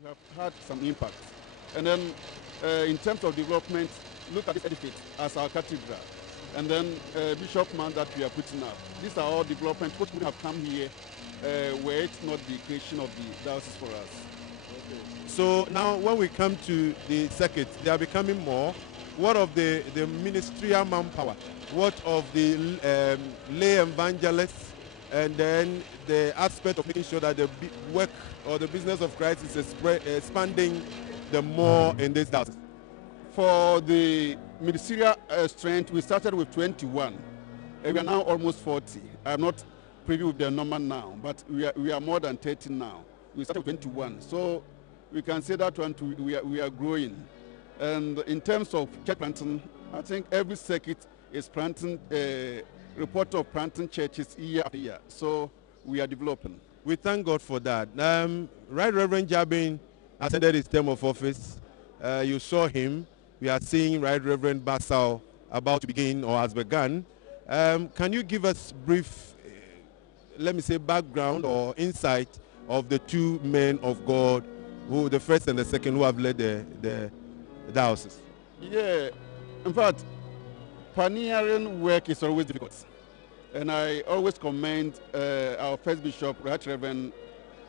We have had some impact. And then in terms of development, look at this edifice as our cathedral. And then Bishop Man that we are putting up. These are all developments which would have come here were it not the creation of the diocese for us. Okay. So now when we come to the circuit, they are becoming more. What of the ministerial manpower? What of the lay evangelists? And then the aspect of making sure that the work or the business of Christ is expanding the more in this diocese? For the ministerial strength, we started with 21. We are now almost 40. I'm not privy with the number now, but we are more than 30 now. We started with 21. So we can say that we are growing. And in terms of church planting, I think every circuit is planting a report of planting churches year after year. So we are developing. We thank God for that. Right Reverend Jabin attended his term of office. You saw him. We are seeing Right Reverend BASSAW about to begin or has begun. Can you give us brief, let me say, background or insight of the two men of God, who the first and the second, who have led the diocese? Yeah, in fact, pioneering work is always difficult. And I always commend our first bishop, Right Reverend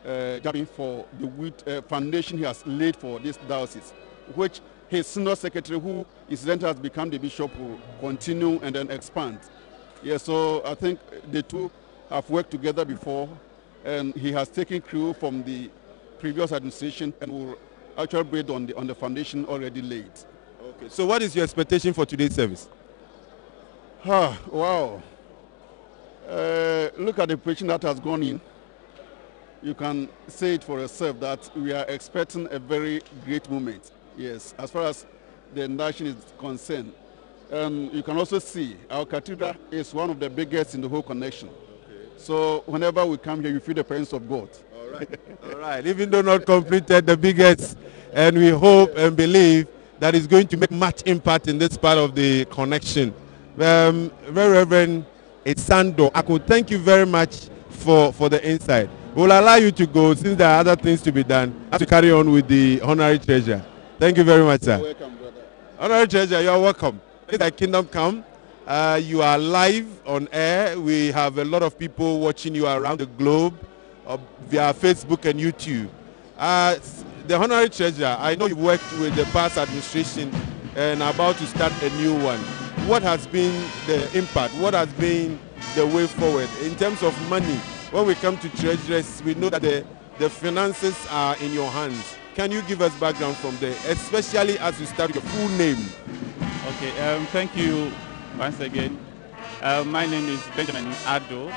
Jabin, for the foundation he has laid for this diocese, which his senior secretary, who incidentally has become the bishop, will continue and then expand. Yeah, so I think the two have worked together before, and he has taken crew from the previous administration and will actually build on the foundation already laid. Okay. So what is your expectation for today's service? Wow. Look at the preaching that has gone in. You can say it for yourself that we are expecting a very great moment. Yes, as far as the Induction is concerned. You can also see our cathedral is one of the biggest in the whole connection. Okay. So whenever we come here, you feel the presence of God. All right. All right. Even though not completed, the biggest, and we hope and believe that it's going to make much impact in this part of the connection. Very Reverend Sando, I could thank you very much for the insight. We'll allow you to go since there are other things to be done as we carry on with the honorary treasure. Thank you very much, sir. You're welcome, brother. Honorary treasure, you are welcome. It's a Kingdom Come. You are live on air. We have a lot of people watching you around the globe via Facebook and YouTube. The honorary treasure, I know you worked with the past administration and are about to start a new one. What has been the impact? What has been the way forward in terms of money? When we come to treasurers, we know that the finances are in your hands. Can you give us background from there, especially as you start your full name? Okay, thank you once again. My name is Benjamin Ado.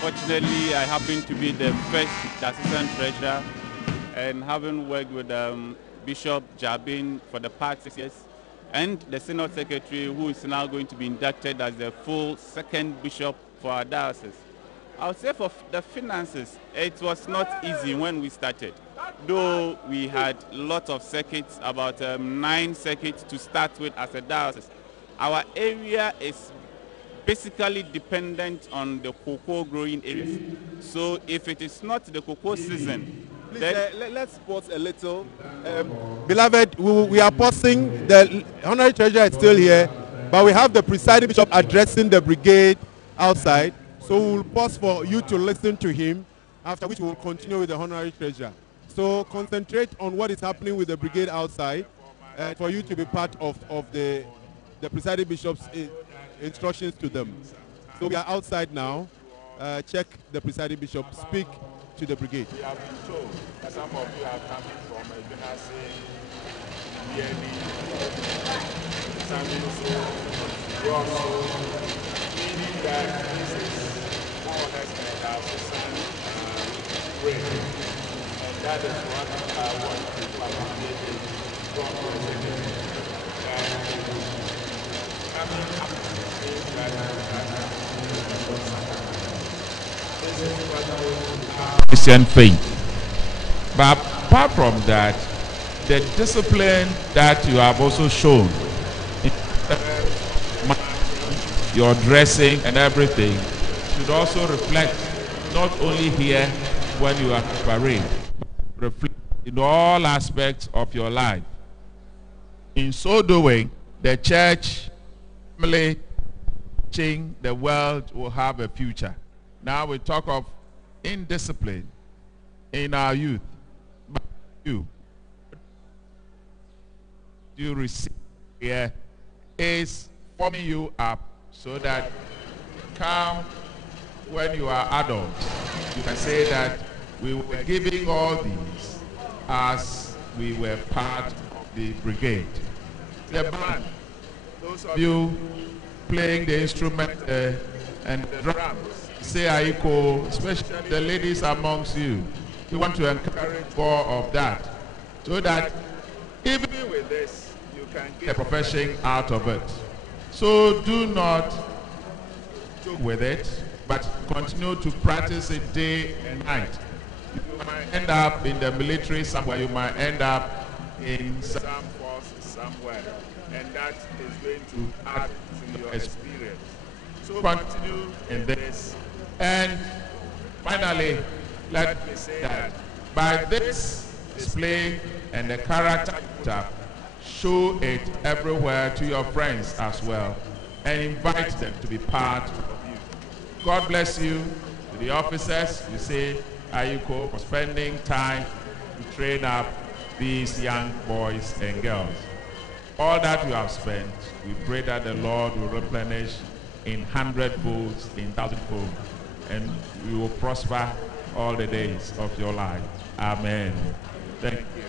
Fortunately, I happen to be the first assistant treasurer, and having worked with Bishop Jabin for the past 6 years, and the Synod Secretary, who is now going to be inducted as the full second bishop for our diocese. I would say for the finances, it was not easy when we started. Though we had lots of circuits, about 9 circuits to start with as a diocese. Our area is basically dependent on the cocoa growing areas. So if it is not the cocoa season, please, then let's pause a little. Beloved, we are pausing. The honorary treasurer is still here, but we have the presiding bishop addressing the brigade outside. So we'll pause for you to listen to him, after which we'll continue with the honorary treasurer. So concentrate on what is happening with the brigade outside, for you to be part of the presiding bishop's instructions to them. So we are outside now. Check the presiding bishop, speak to the brigade. We have been told that some of you are coming from a Benassi, yearly, meaning that this is more or less like our assistant way. And that is what I want to participate in from President. Coming up to say that Christian faith. But apart from that, the discipline that you have also shown, your dressing and everything, should also reflect not only here when you are at parade, reflect in all aspects of your life. In so doing, the church, family, the world will have a future. Now we talk of indiscipline in our youth. But you receive here is forming you up so that come when you are adults, you can say that we were giving all these as we were part of the brigade. The band, those of you playing the instrument and the drums, say Aiko, especially the ladies amongst you. We want to encourage more of that, so that even with this, you can get a profession out of it. So do not joke with it, but continue to practice it day and night. You might end up in the military somewhere, you might end up in some force somewhere, and that is going to add to your experience. So continue in this. And finally, let me say that by this display and the character, show it everywhere to your friends as well, and invite them to be part of you. God bless you. To the officers, you say, Ayuko, for spending time to train up these young boys and girls. All that you have spent, we pray that the Lord will replenish in 100-folds, in 1,000-folds, and we will prosper all the days of your life. Amen. Thank you.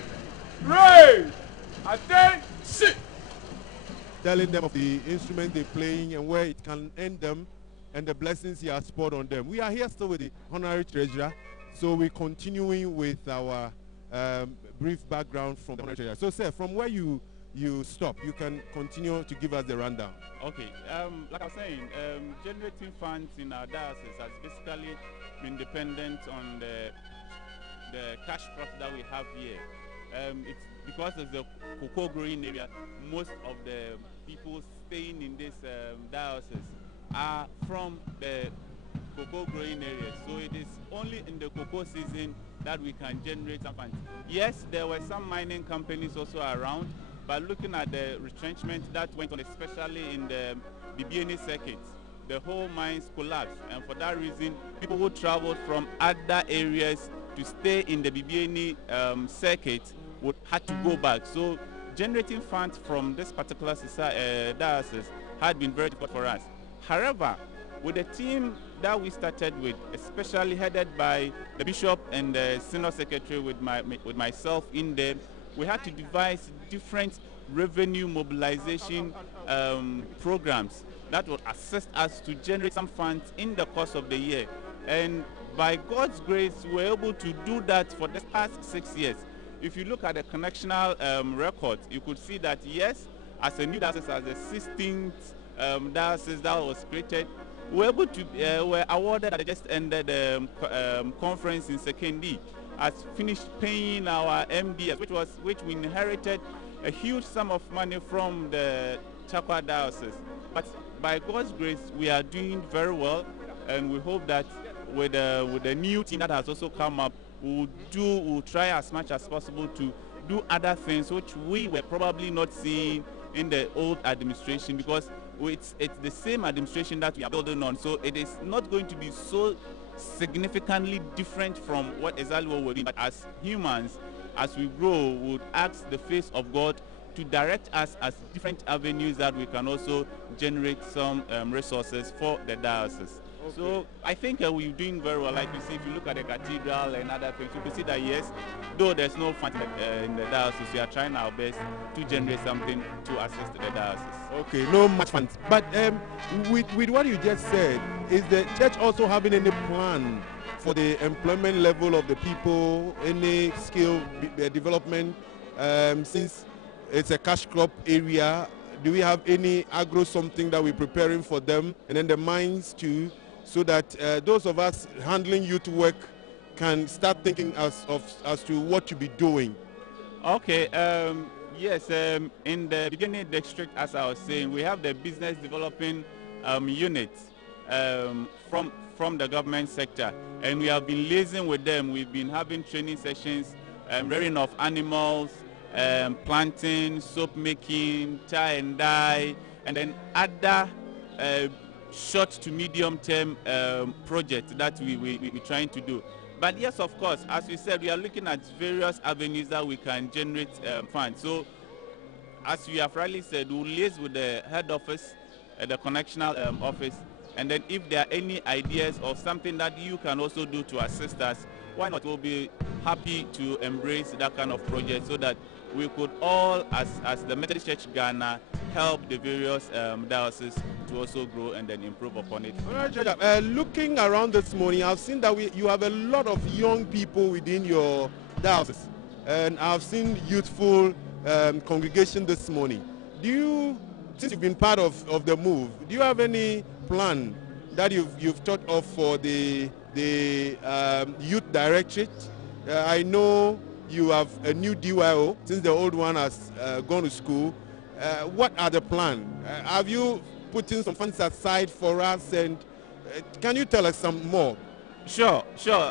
Pray! Attention! Telling them of the instrument they're playing and where it can end them and the blessings he has poured on them. We are here still with the Honorary Treasurer, so we're continuing with our brief background from the Honorary Treasurer. So, sir, from where you stop, you can continue to give us the rundown. Okay, like I was saying, generating funds in our diocese has basically been dependent on the cash profit that we have here. It's because of the cocoa growing area. Most of the people staying in this diocese are from the cocoa growing area. So it is only in the cocoa season that we can generate some funds. Yes, there were some mining companies also around, but looking at the retrenchment that went on, especially in the BBNE circuit, the whole mines collapsed, and for that reason, people who traveled from other areas to stay in the BBNE circuit would have to go back. So generating funds from this particular diocese had been very difficult for us. However, with the team that we started with, especially headed by the bishop and the synod secretary with myself in there, we had to devise different revenue mobilization programs that will assist us to generate some funds in the course of the year. And by God's grace, we were able to do that for the past 6 years. If you look at the connectional record, you could see that, yes, as a new diocese, as the 16th diocese that was created, we were able to, were awarded at the just ended conference in Sekendi, has finished paying our MDS, which we inherited a huge sum of money from the Chakwa diocese. But by God's grace, we are doing very well, and we hope that with the new team that has also come up, we'll try as much as possible to do other things which we were probably not seeing in the old administration, because it's the same administration that we are building on, so it is not going to be so significantly different from what exactly what we're doing. But as humans, as we grow, we would ask the face of God to direct us as different avenues that we can also generate some resources for the diocese. Okay. So I think we're doing very well. Like you see, if you look at the cathedral and other things, you can see that yes, though there's no fund in the diocese, we are trying our best to generate something to assist the diocese. Okay, no much funds. But with what you just said, is the church also having any plan for the employment level of the people, any skill development, since it's a cash crop area? Do we have any agro something that we're preparing for them, and then the mines too, so that those of us handling youth work can start thinking as to what to be doing? Okay, yes, in the beginning district, as I was saying, we have the business developing unit from the government sector, and we have been liaising with them. We've been having training sessions rearing of animals, planting, soap making, tie and dye, and then other short to medium term projects that we're trying to do. But yes, of course, as we said, we are looking at various avenues that we can generate funds. So as we have rightly said, we'll liaise with the head office, the connectional office, and then if there are any ideas or something that you can also do to assist us, why not? We'll be happy to embrace that kind of project so that we could all, as the Methodist Church Ghana, help the various dioceses to also grow and then improve upon it. All right, looking around this morning, I've seen that you have a lot of young people within your diocese, and I've seen youthful congregation this morning. Do you, since you've been part of the move, do you have any plan that you've thought of for the youth directorate? I know you have a new DYO since the old one has gone to school. What are the plans? Have you put in some funds aside for us, and can you tell us some more? Sure.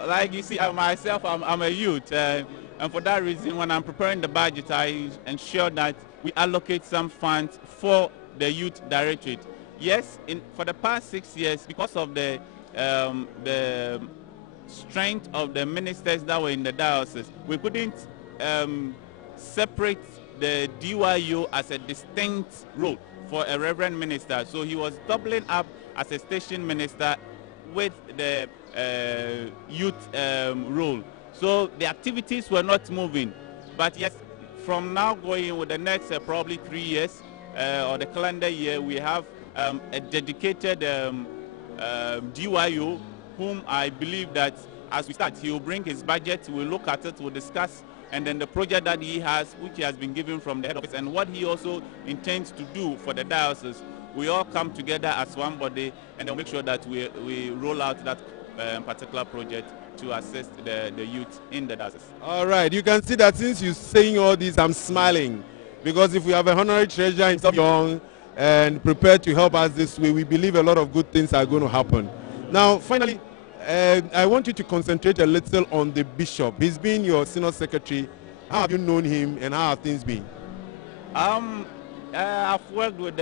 Like you see, myself, I'm a youth, and for that reason, when I'm preparing the budget, I ensure that we allocate some funds for the youth directorate. Yes, for the past 6 years, because of the strength of the ministers that were in the diocese, we couldn't separate the DYO as a distinct role for a reverend minister. So he was doubling up as a station minister with the youth role. So the activities were not moving. But yes, from now going with the next probably 3 years or the calendar year, we have a dedicated DYO whom I believe that as we start, he will bring his budget, we'll look at it, we'll discuss, and then the project that he has, which he has been given from the head office, and what he also intends to do for the diocese, we all come together as one body and then make sure that we roll out that particular project to assist the youth in the diocese. All right, you can see that since you're saying all this, I'm smiling, because if we have a honorary treasurer himself young and prepared to help us this way, we believe a lot of good things are going to happen. Now, finally, I want you to concentrate a little on the bishop. He's been your synod secretary. How have you known him, and how have things been? I've worked with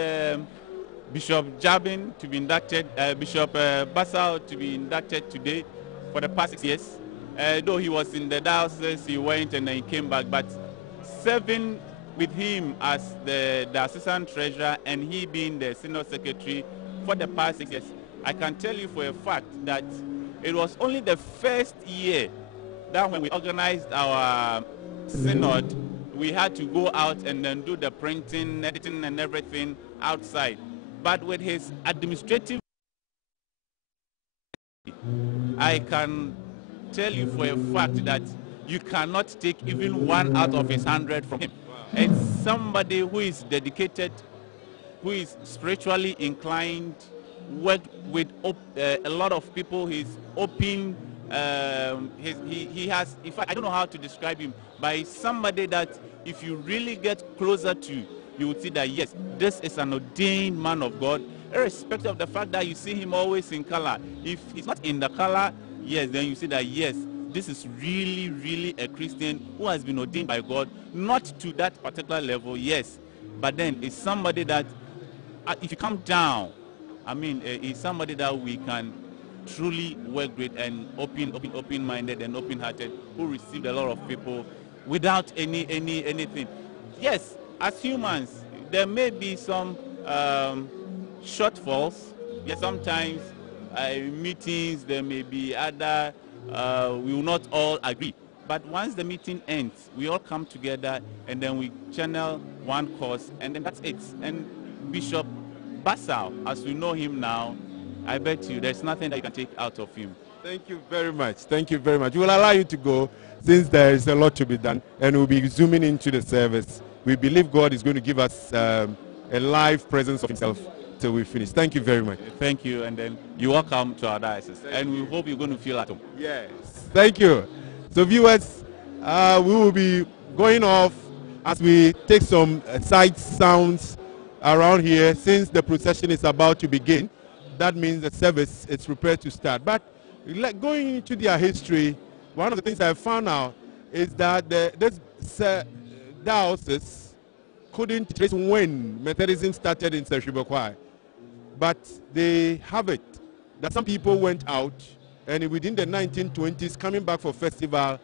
Bishop Jabin to be inducted, Bishop BASSAW to be inducted today for the past 6 years. Though he was in the diocese, he went and then he came back. But serving with him as the assistant treasurer and he being the synod secretary for the past 6 years, I can tell you for a fact that it was only the first year that when we organized our synod, we had to go out and then do the printing, editing and everything outside. But with his administrative, I can tell you for a fact that you cannot take even 1 out of his 100 from him. And somebody who is dedicated, who is spiritually inclined, worked with a lot of people. He's open. He has, in fact, I don't know how to describe him, but he's somebody that if you really get closer to, you would see that yes, this is an ordained man of God, irrespective of the fact that you see him always in color. If he's not in the color, yes, then you see that yes, this is really a Christian who has been ordained by God, not to that particular level, yes, but then it's somebody that if you come down, I mean, it's somebody that we can truly work with and open-minded and open-hearted, who received a lot of people without anything. Yes, as humans, there may be some shortfalls. Yes, sometimes meetings, there may be other, we will not all agree. But once the meeting ends, we all come together and then we channel one course, and then that's it. And Bishop BASSAW, as we know him now, I bet you there's nothing that you can take out of him. Thank you very much. Thank you very much. We will allow you to go since there is a lot to be done, and we'll be zooming into the service. We believe God is going to give us a live presence of himself till we finish. Thank you very much. Thank you, and then you're welcome to our diocese. And we hope you're going to feel at home. Yes. Thank you. So viewers, we will be going off as we take some sight sounds around here since the procession is about to begin. That means the service is prepared to start. But going into their history, one of the things I found out is that this diocese couldn't trace when Methodism started in Sefwi Bekwai, but they have it that some people went out, and within the 1920s, coming back for festival,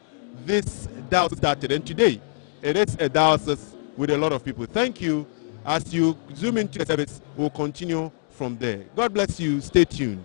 this diocese started, and today it is a diocese with a lot of people. Thank you. As you zoom into the service, we'll continue from there. God bless you. Stay tuned.